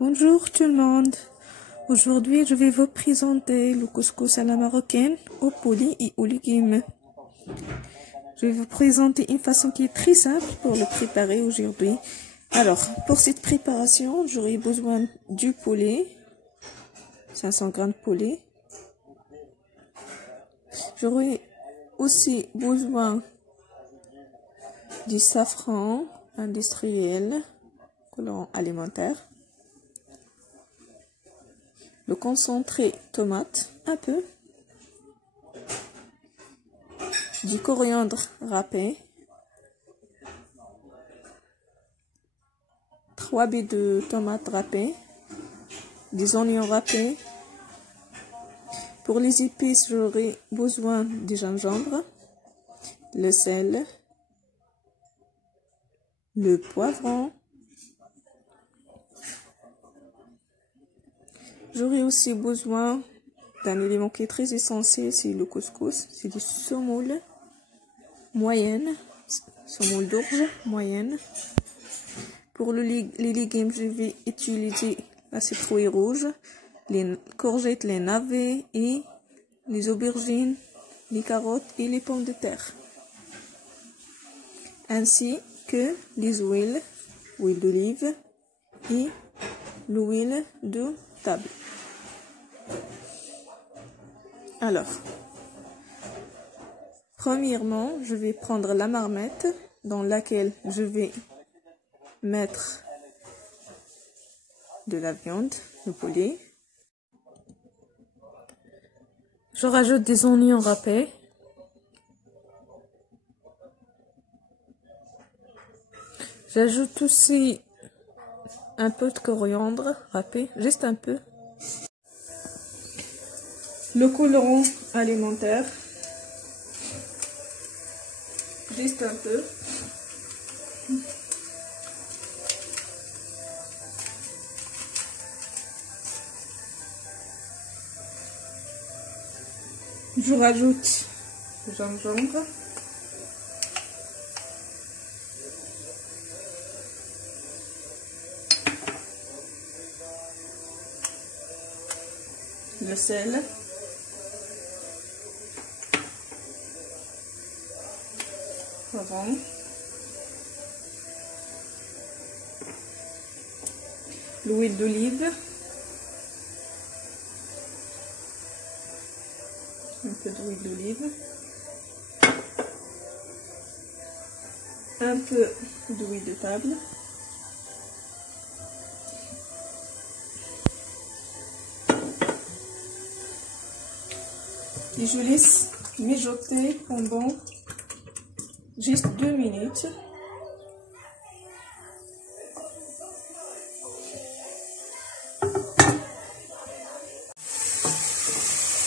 Bonjour tout le monde. Aujourd'hui, je vais vous présenter le couscous à la marocaine au poulet et aux légumes. Je vais vous présenter une façon qui est très simple pour le préparer aujourd'hui. Alors, pour cette préparation, j'aurai besoin du poulet, 500 g de poulet. J'aurai aussi besoin du safran industriel, colorant alimentaire. Le concentré tomate, un peu. Du coriandre râpé. 3 baies de tomates râpées. Des oignons râpés. Pour les épices, j'aurai besoin du gingembre, le sel, le poivron. J'aurai aussi besoin d'un élément qui est très essentiel, c'est le couscous. C'est du semoule moyenne, semoule d'orge moyenne. Pour les légumes, je vais utiliser la citrouille rouge, les courgettes, les navets et les aubergines, les carottes et les pommes de terre. Ainsi que les huiles d'olive et l'huile de table. Alors, premièrement, je vais prendre la marmite dans laquelle je vais mettre de la viande, le poulet. Je rajoute des oignons râpés. J'ajoute aussi un peu de coriandre râpé, juste un peu. Le colorant alimentaire, juste un peu. Je rajoute le gingembre. Le sel. Poivron. L'huile d'olive. Un peu d'huile d'olive. Un peu d'huile de table. Et je laisse mijoter pendant juste 2 minutes.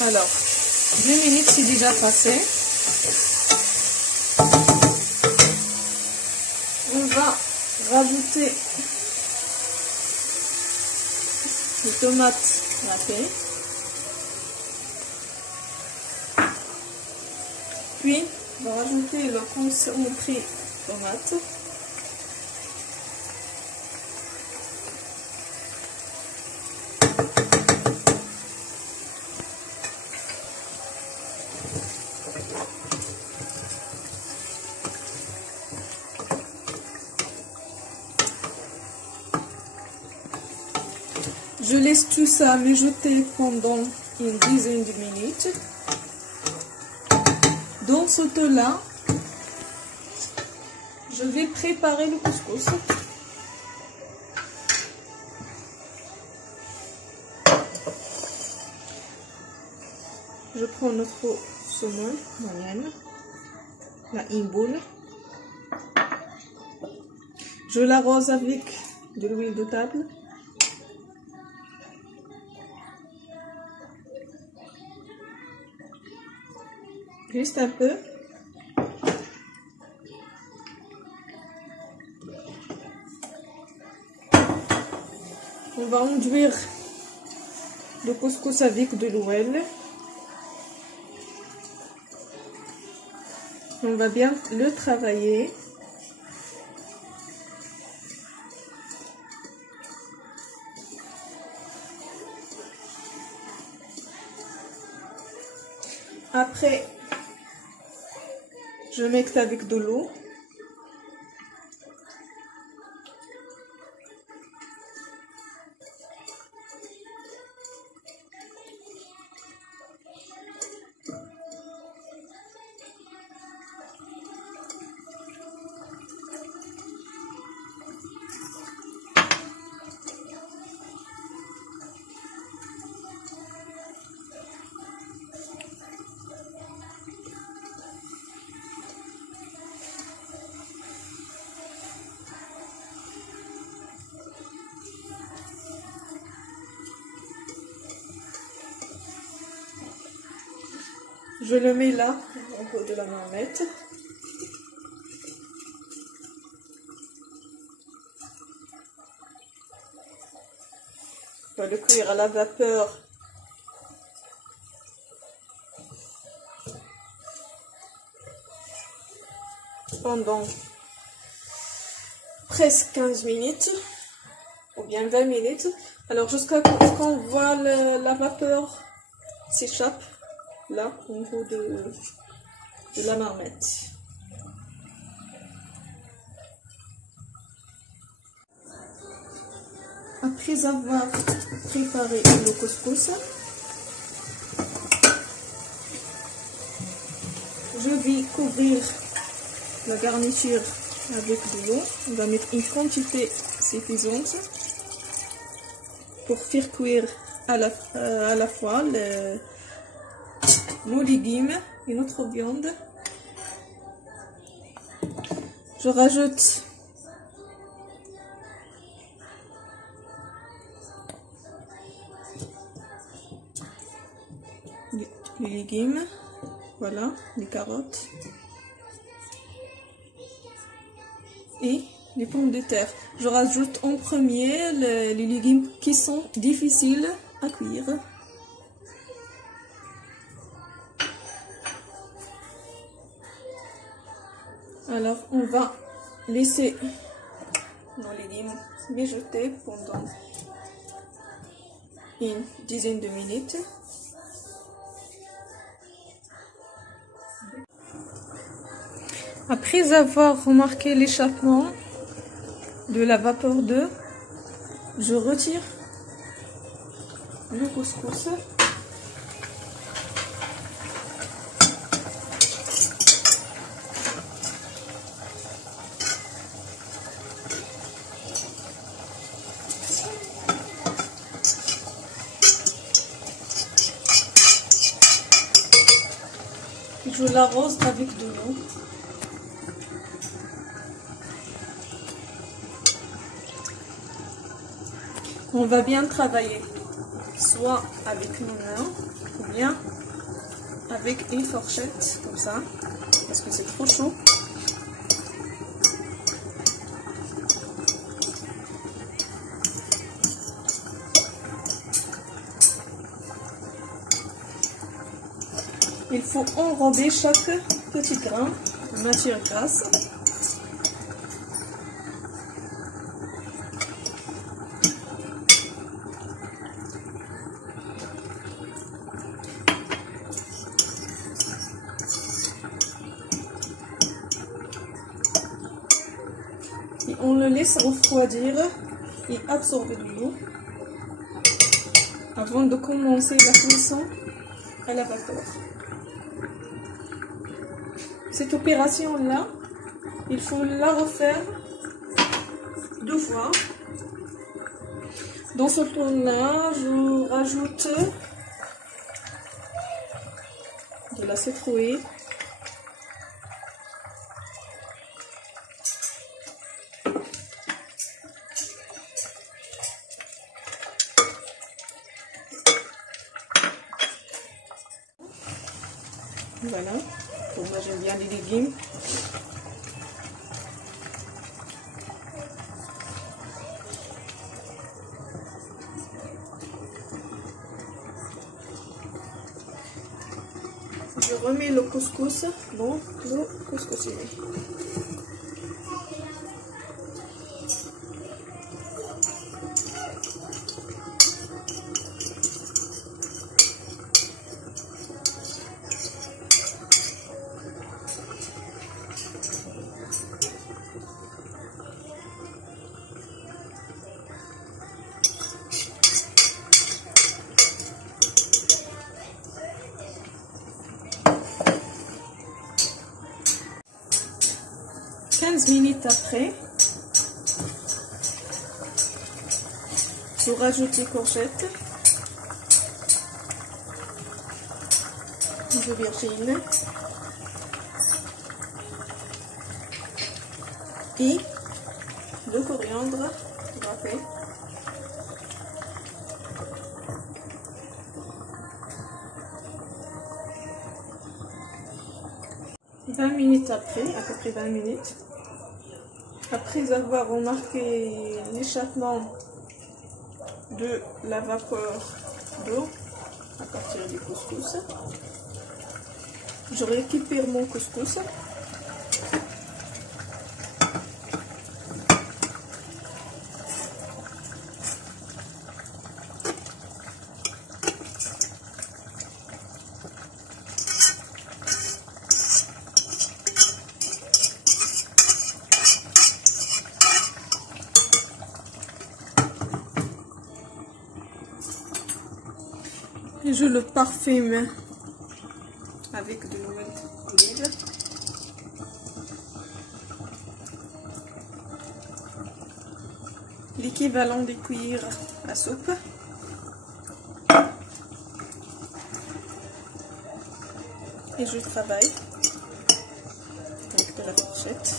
Alors, 2 minutes c'est déjà passé. On va rajouter les tomates râpées. Puis, on va rajouter le concentré tomate. Je laisse tout ça mijoter pendant une dizaine de minutes. Dans ce temps-là, je vais préparer le couscous. Je prends notre semoule moyenne, une boule. Je l'arrose avec de l'huile de table. Juste un peu. On va enduire le couscous avec de l'huile. On va bien le travailler. Après, je mixe avec de l'eau. Je le mets là, au haut de la marmite. On va le cuire à la vapeur pendant presque 15 minutes ou bien 20 minutes. Alors jusqu'à ce qu'on voit la vapeur s'échappe là au haut de la marmite. Après avoir préparé le couscous, je vais couvrir la garniture avec de l'eau. On va mettre une quantité suffisante pour faire cuire à la fois nos légumes et notre viande. Je rajoute les légumes, voilà, les carottes et les pommes de terre. Je rajoute en premier les légumes qui sont difficiles à cuire. Alors on va laisser nos légumes mijoter pendant une dizaine de minutes. Après avoir remarqué l'échappement de la vapeur d'eau, je retire le couscous. Je l'arrose avec de l'eau. On va bien travailler, soit avec nos mains ou bien avec une fourchette, comme ça, parce que c'est trop chaud. Il faut enrober chaque petit grain de matière grasse. Et on le laisse refroidir et absorber de l'eau avant de commencer la cuisson à la vapeur. Cette opération-là, il faut la refaire 2 fois. Dans ce tour-là, je rajoute de la citrouille. Voilà, pour moi j'aime bien les légumes. Je remets le couscous dans le couscousier. 15 minutes après, je rajoute les courgettes aubergines et le coriandre râpé. À peu près 20 minutes, après avoir remarqué l'échappement de la vapeur d'eau à partir du couscous, je récupère mon couscous. Et je le parfume avec de l'huile d'olive. L'équivalent des cuillères à soupe. Et je travaille avec de la fourchette.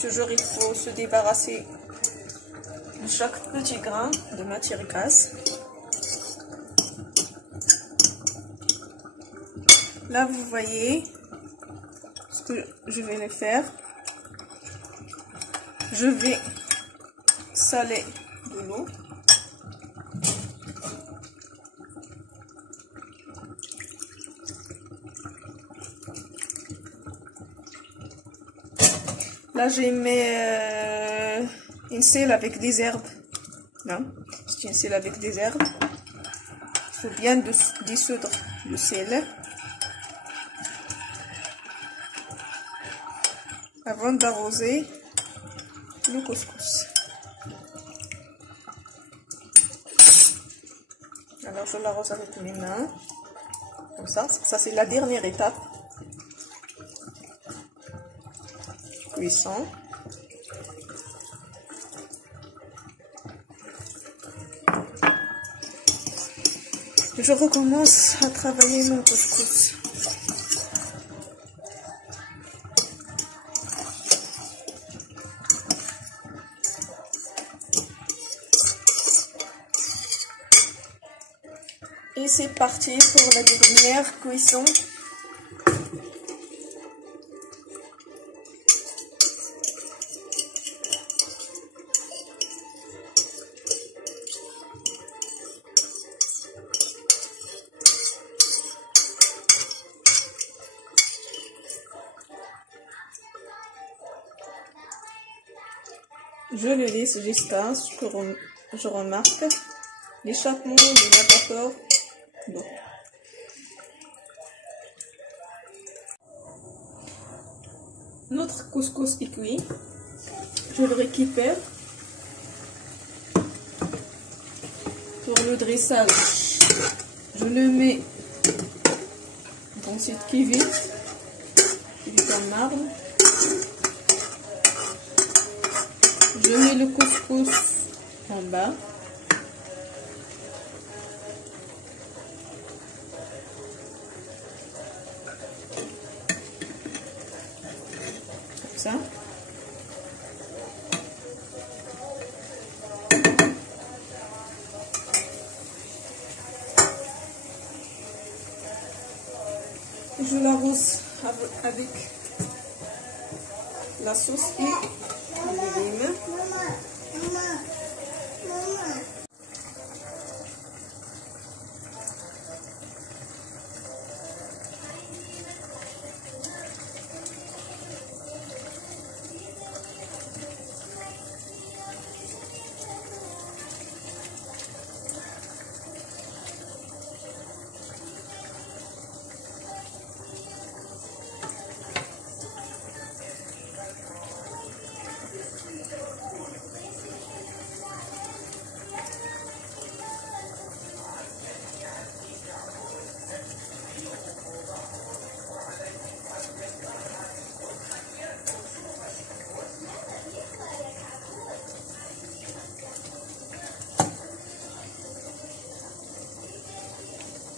Toujours, il faut se débarrasser de chaque petit grain de matière grasse. Là, vous voyez ce que je vais les faire. Je vais saler de l'eau. Là, j'ai mis une selle avec des herbes. C'est une selle avec des herbes. Il faut bien dissoudre le sel avant d'arroser le couscous. Alors, je l'arrose avec mes mains. Comme ça. Ça, c'est la dernière étape. Cuisson. Je recommence à travailler mon couscous. Et c'est parti pour la dernière cuisson. Je le laisse jusqu'à ce que je remarque l'échappement de la vapeur d'eau. Notre couscous est cuit. Je le récupère pour le dressage. Je le mets dans cette cuvette en marbre. Je mets le couscous en bas. Comme ça. Je l'arrose avec la sauce et les légumes.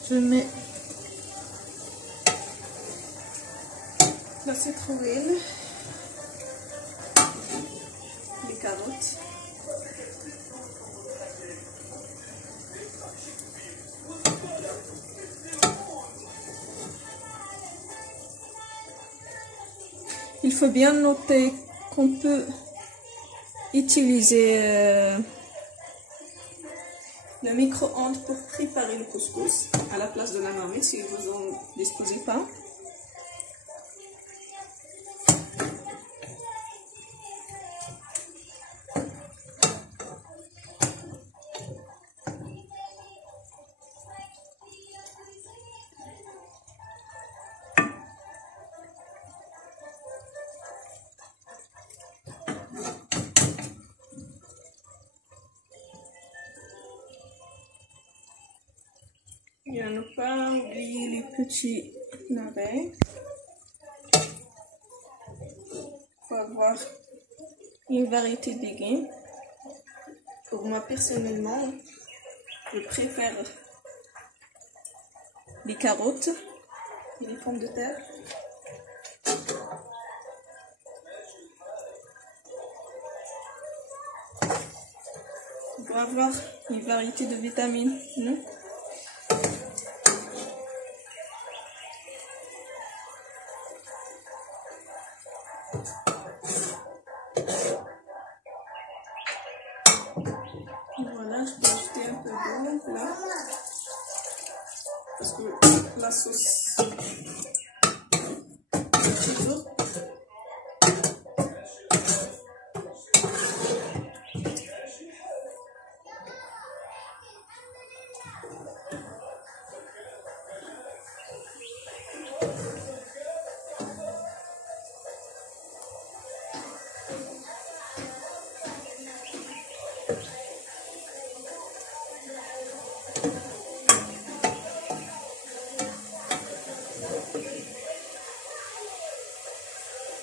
Je mets la citrouille, les carottes. Il faut bien noter qu'on peut utiliser le micro-ondes pour préparer le couscous à la place de la marmite si vous en disposez pas. Et à ne pas oublier les petits navets pour avoir une variété de légumes. Pour moi personnellement, je préfère les carottes et les pommes de terre. On doit avoir une variété de vitamines, non? Voilà, je peux ajouter un peu d'eau là, parce que la sauce est toujours.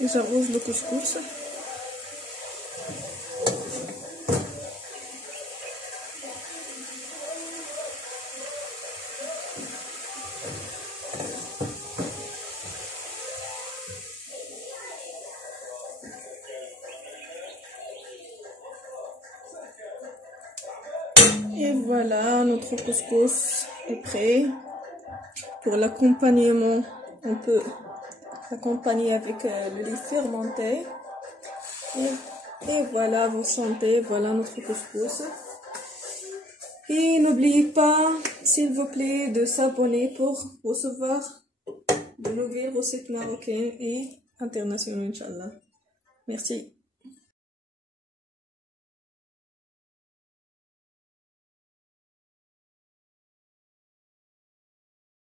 Et j'arrose le couscous. Et voilà, notre couscous est prêt. Pour l'accompagnement, on peut accompagner avec le lait fermenté. Et voilà, vous sentez, voilà notre couscous. Et n'oubliez pas, s'il vous plaît, de s'abonner pour recevoir de nouvelles recettes marocaines et internationales, Inch'Allah. Merci.